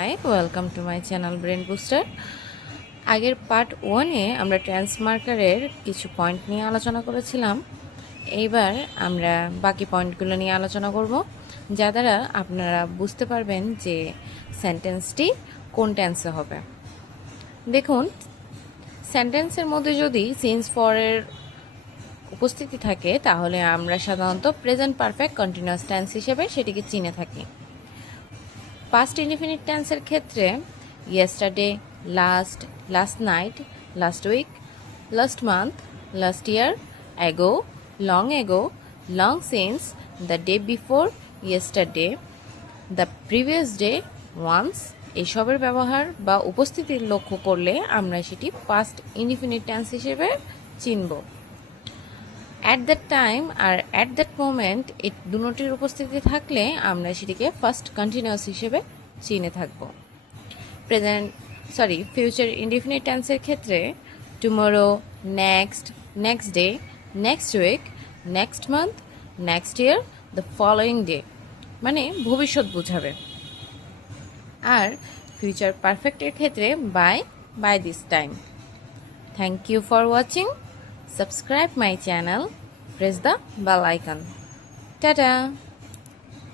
Hi welcome to my channel brain booster. আগের part 1-এ আমরা tense মার্কারের কিছু পয়েন্ট নিয়ে আলোচনা করেছিলাম। এইবার আমরা বাকি পয়েন্টগুলো নিয়ে আলোচনা করব, যা দ্বারা আপনারা বুঝতে পারবেন যে সেন্টেন্সটি কোন টেন্সে হবে। দেখুন, সেন্টেন্সের মধ্যে যদি সিন্স ফরের উপস্থিতি থাকে তাহলে আমরা সাধারণত প্রেজেন্ট পারফেক্ট কন্টিনিউয়াস টেন্স হিসেবে সেটিকে চিনে থাকি। পাস্ট ইনডিফিনিট টেন্সের ক্ষেত্রে yesterday, last, last night, last week, last month, last year, ago, long since, the day before yesterday, the previous day, once এসবের ব্যবহার বা উপস্থিতির লক্ষ্য করলে আমরা সেটি পাস্ট ইনডিফিনিট টেন্স হিসেবে চিনব। অ্যাট দ্যাট টাইম আর অ্যাট দ্যাট মোমেন্ট এই দুটির উপস্থিতি থাকলে আমরা সেটিকে ফার্স্ট কন্টিনিউয়াস হিসেবে চিনে থাকব। ফিউচার ইনডিফিনিট টেন্সের ক্ষেত্রে tomorrow, next, next day, next week, next month, next year, the following day মানে ভবিষ্যৎ বোঝাবে। আর ফিউচার পারফেক্টের ক্ষেত্রে by this time. Thank you for watching. Subscribe my channel. Press the bell icon. Ta-da!